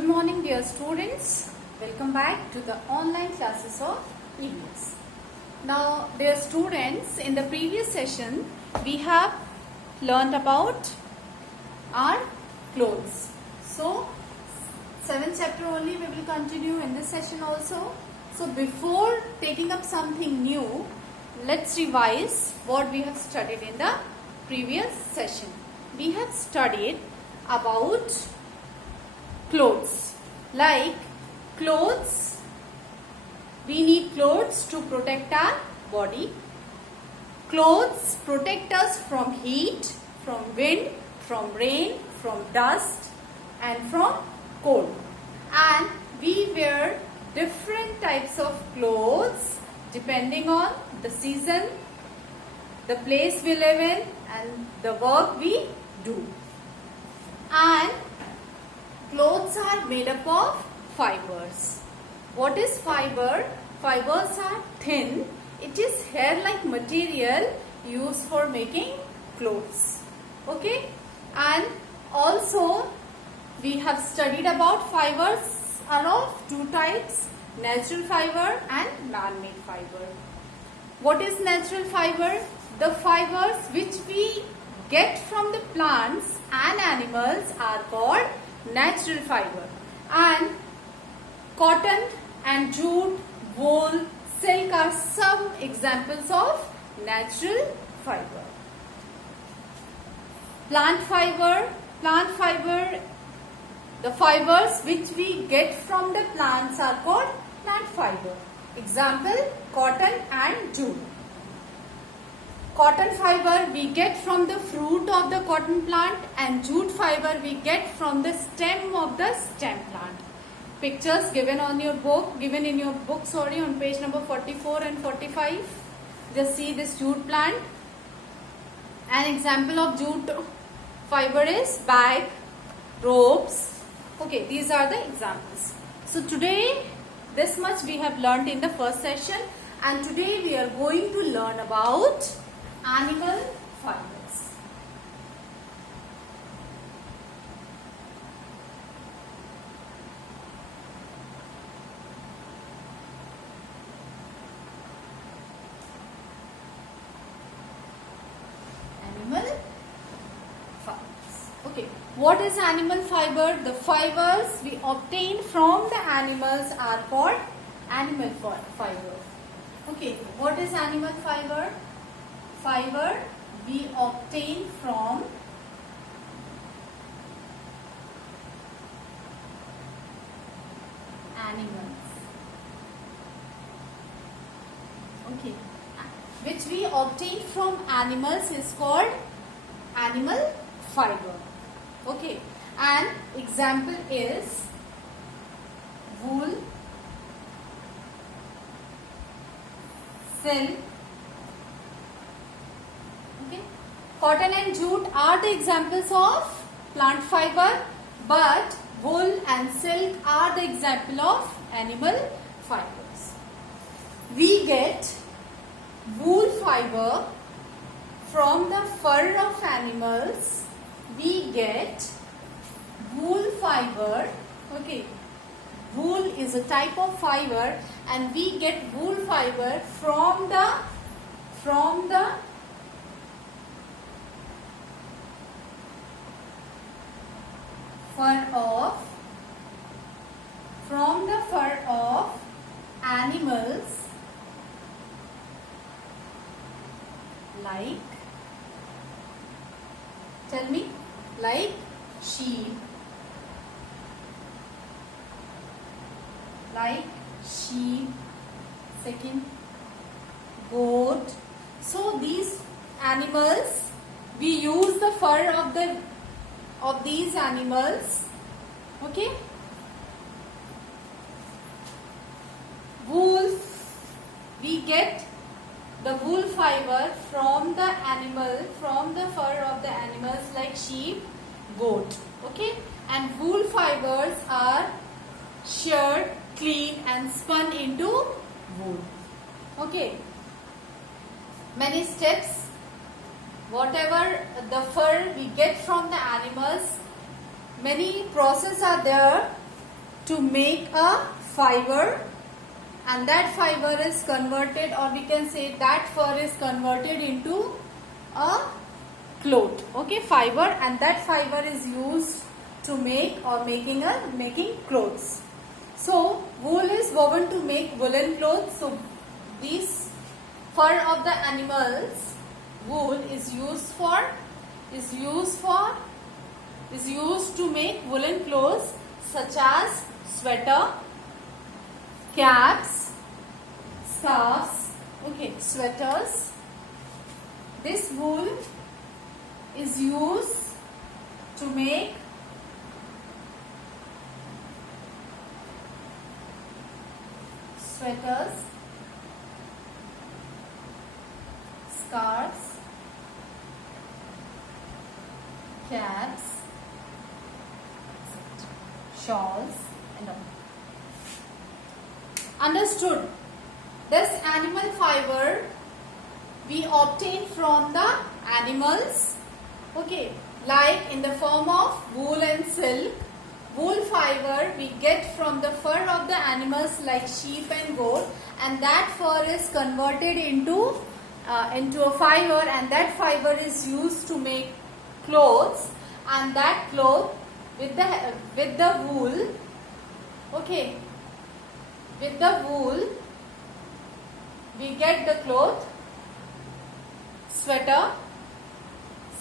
Good morning, dear students. Welcome back to the online classes of EVS. Now, dear students, in the previous session, we have learned about our clothes. So, 7th chapter only we will continue in this session also. So, before taking up something new, let's revise what we have studied in the previous session. We have studied about clothes. Like clothes, we need clothes to protect our body. Clothes protect us from heat, from wind, from rain, from dust and from cold. And we wear different types of clothes depending on the season, the place we live in and the work we do. And clothes are made up of fibers. What is fiber? Fibers are thin. It is hair-like material used for making clothes. Okay? And also we have studied about fibers are of two types, natural fiber and man-made fiber. What is natural fiber? The fibers which we get from the plants and animals are called natural fiber. And cotton and jute, wool, silk are some examples of natural fiber. Plant fiber, the fibers which we get from the plants are called plant fiber. Example, cotton and jute. Cotton fiber we get from the fruit of the cotton plant and jute fiber we get from the stem of the stem plant. Pictures given in your book on page number 44 and 45. Just see this jute plant. An example of jute fiber is bag, ropes. Okay, these are the examples. So today this much we have learned in the first session, and today we are going to learn about animal fibers. Animal fibers. Okay, what is animal fiber? The fibers we obtain from the animals are called animal fiber. Okay, what is animal fiber? Fiber we obtain from animals. Okay, which we obtain from animals is called animal fiber. Okay, and example is wool, silk. Cotton and jute are the examples of plant fiber, but wool and silk are the example of animal fibers. We get wool fiber from the fur of animals. We get wool fiber. Okay, wool is a type of fiber, and we get wool fiber from the fur of animals like, tell me, like sheep, second, goat. So these animals, we use the fur of these animals. Okay, wool, we get the wool fiber from the fur of the animals like sheep, goat. Okay, and wool fibers are sheared, cleaned and spun into wool. Okay, many steps. Whatever the fur we get from the animals, many processes are there to make a fiber, and that fiber is converted, or we can say that fur is converted into a cloth. Okay, fiber, and that fiber is used to make or making clothes. So wool is woven to make woolen clothes. So these fur of the animals, wool is used to make woolen clothes such as sweater, caps, scarves. Okay, sweaters. This wool is used to make sweaters, scarves, caps, shawls, and all. Understood? This animal fiber we obtain from the animals, okay, like in the form of wool and silk. Wool fiber we get from the fur of the animals like sheep and goat, and that fur is converted into a fiber, and that fiber is used to make clothes, and that cloth with the wool, okay, with the wool we get the cloth, sweater,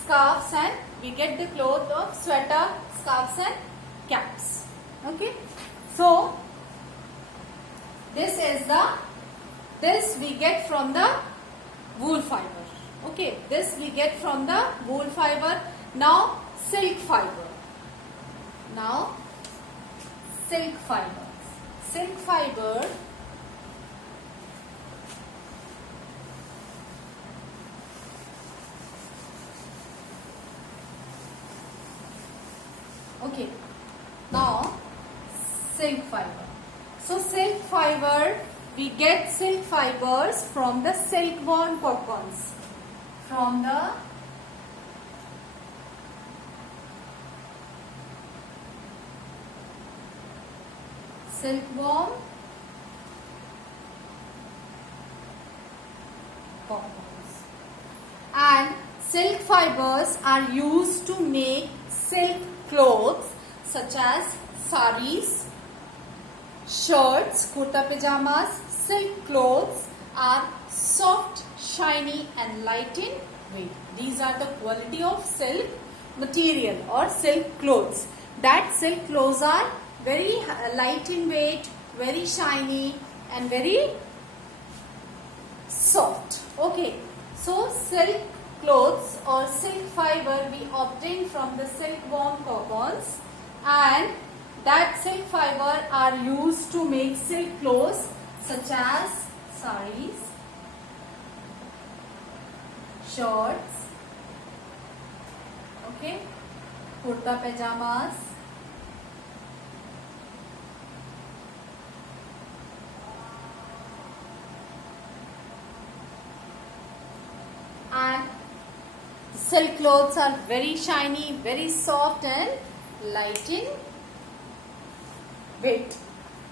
scarves, and we get the cloth of sweater, scarves, and caps. Okay, so this we get from the wool fiber. Okay, this we get from the wool fiber. Now silk fiber. Now silk fiber. Silk fiber okay. Now silk fiber. So silk fiber, we get silk fibers from the silkworm cocoons. From the silkworm cocoons. And silk fibers are used to make silk clothes such as saris, shirts, kurta pajamas. Silk clothes are soft, shiny, and light in weight. These are the quality of silk material or silk clothes. That silk clothes are very light in weight, very shiny, and very soft. Okay, so silk clothes or silk fiber we obtain from the silkworm cocoons, and that silk fiber are used to make silk clothes such as saris, shorts, okay, kurta pajamas, and silk clothes are very shiny, very soft, and light in weight.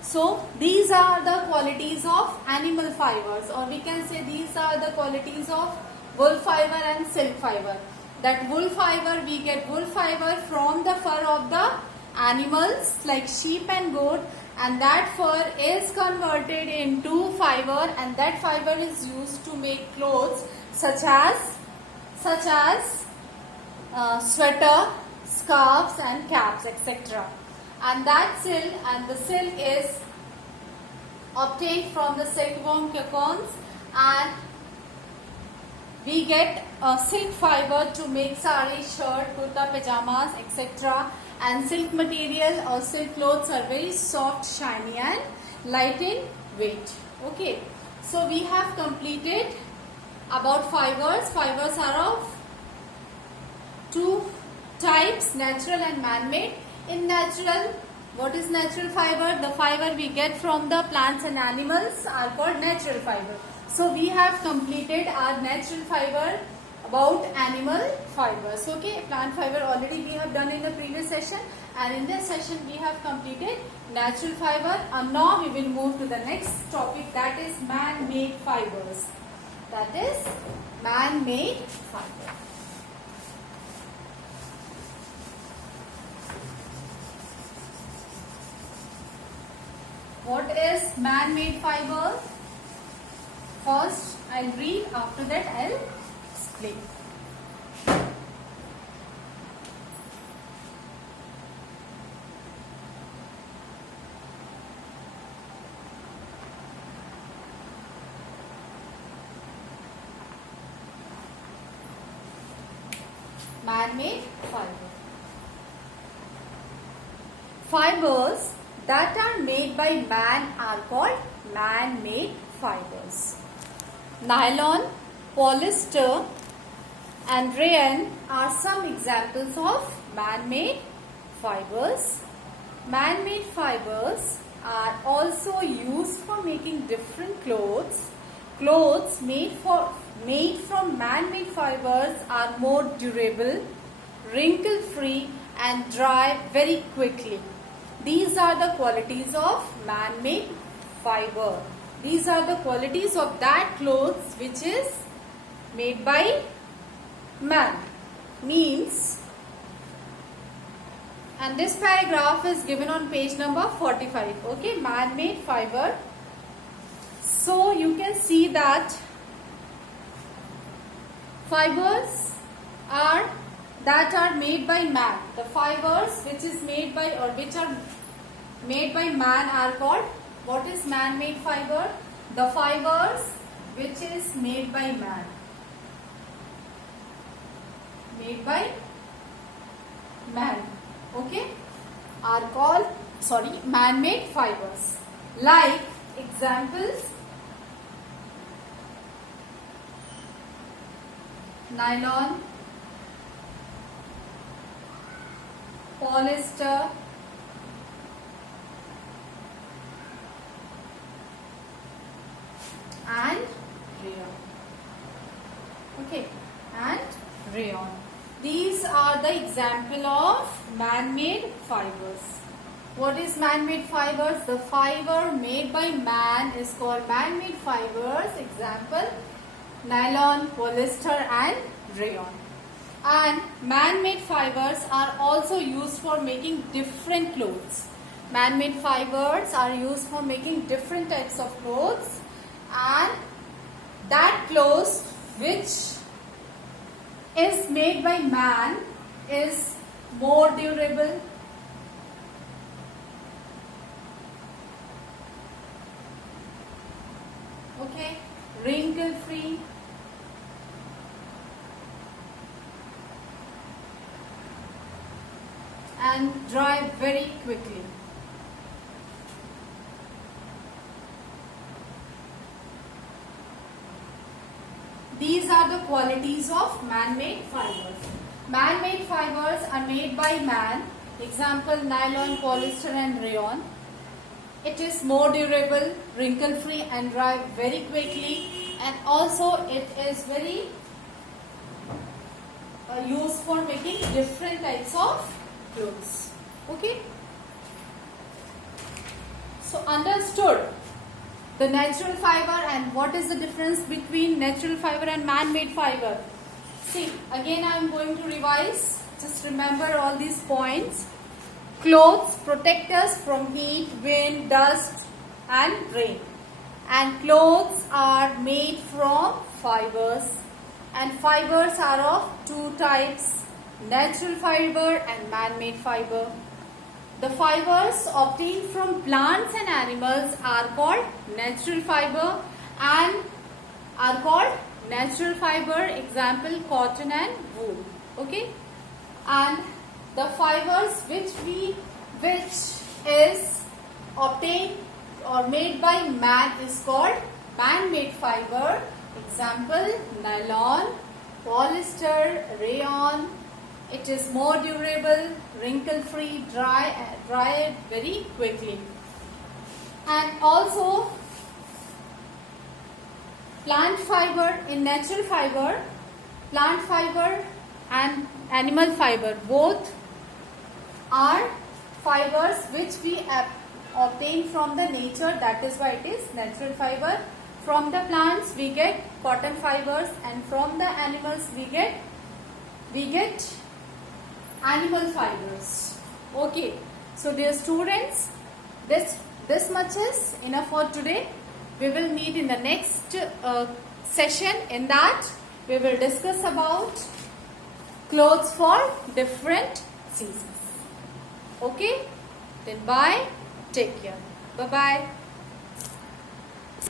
So these are the qualities of animal fibers, or we can say these are the qualities of wool fiber and silk fiber. That wool fiber, we get wool fiber from the fur of the animals like sheep and goat, and that fur is converted into fiber, and that fiber is used to make clothes such as sweater, scarves, and caps, etc. And that silk is obtained from the silkworm cocoons, and we get silk fiber to make sari, shirt, kurta, pajamas, etc. And silk material or silk clothes are very soft, shiny, and light in weight. Okay, so we have completed about fibers. Fibers are of two types, natural and man-made. In natural, what is natural fiber? The fiber we get from the plants and animals are called natural fiber. So we have completed our natural fiber about animal fibers. Okay, plant fiber already we have done in the previous session, and in this session we have completed natural fiber, and now we will move to the next topic, that is man-made fibers. That is man-made fiber. What is man-made fiber? First I'll read, after that I'll explain. Man-made fiber. Fibers that are made by man are called man-made fibers. Nylon, polyester and rayon are some examples of man-made fibers. Man-made fibers are also used for making different clothes. Clothes made from man-made fibers are more durable, wrinkle-free and dry very quickly. These are the qualities of man-made fiber. These are the qualities of that clothes which is made by man. Means, and this paragraph is given on page number 45. Okay, man-made fiber. So you can see that fibers are made by man. The fibers which is made by or which are made by man are called, what is man-made fiber? The fibers which is made by man. Made by man. Okay, are called man-made fibers. Like examples, nylon, polyester, and rayon. Okay, and rayon. These are the example of man-made fibers. What is man-made fibers? The fiber made by man is called man-made fibers. Example, nylon, polyester and rayon. And man-made fibers are also used for making different clothes. Man-made fibers are used for making different types of clothes, and that clothes which is made by man is more durable, okay, wrinkle free, and dry very quickly. These are the qualities of man-made fibers. Man-made fibers are made by man. Example, nylon, polyester and rayon. It is more durable, wrinkle-free and dry very quickly, and also it is very used for making different types of clothes. Okay. So understood the natural fiber, and what is the difference between natural fiber and man-made fiber. See, again I am going to revise. Just remember all these points. Clothes protect us from heat, wind, dust and rain. And clothes are made from fibers. And fibers are of two types, natural fiber and man-made fiber. The fibers obtained from plants and animals are called natural fiber and are called natural fiber. Example, cotton and wool. Okay, and the fibers which is obtained or made by man is called man-made fiber. Example, nylon, polyester, rayon. It is more durable, wrinkle-free, dry very quickly. And also plant fiber, in natural fiber, plant fiber and animal fiber, both are fibers which we obtain from the nature. That is why it is natural fiber. From the plants we get cotton fibers, and from the animals we get animal fibers. Okay, so dear students, this much is enough for today. We will meet in the next session. In that we will discuss about clothes for different seasons. Okay, then bye, take care, bye bye.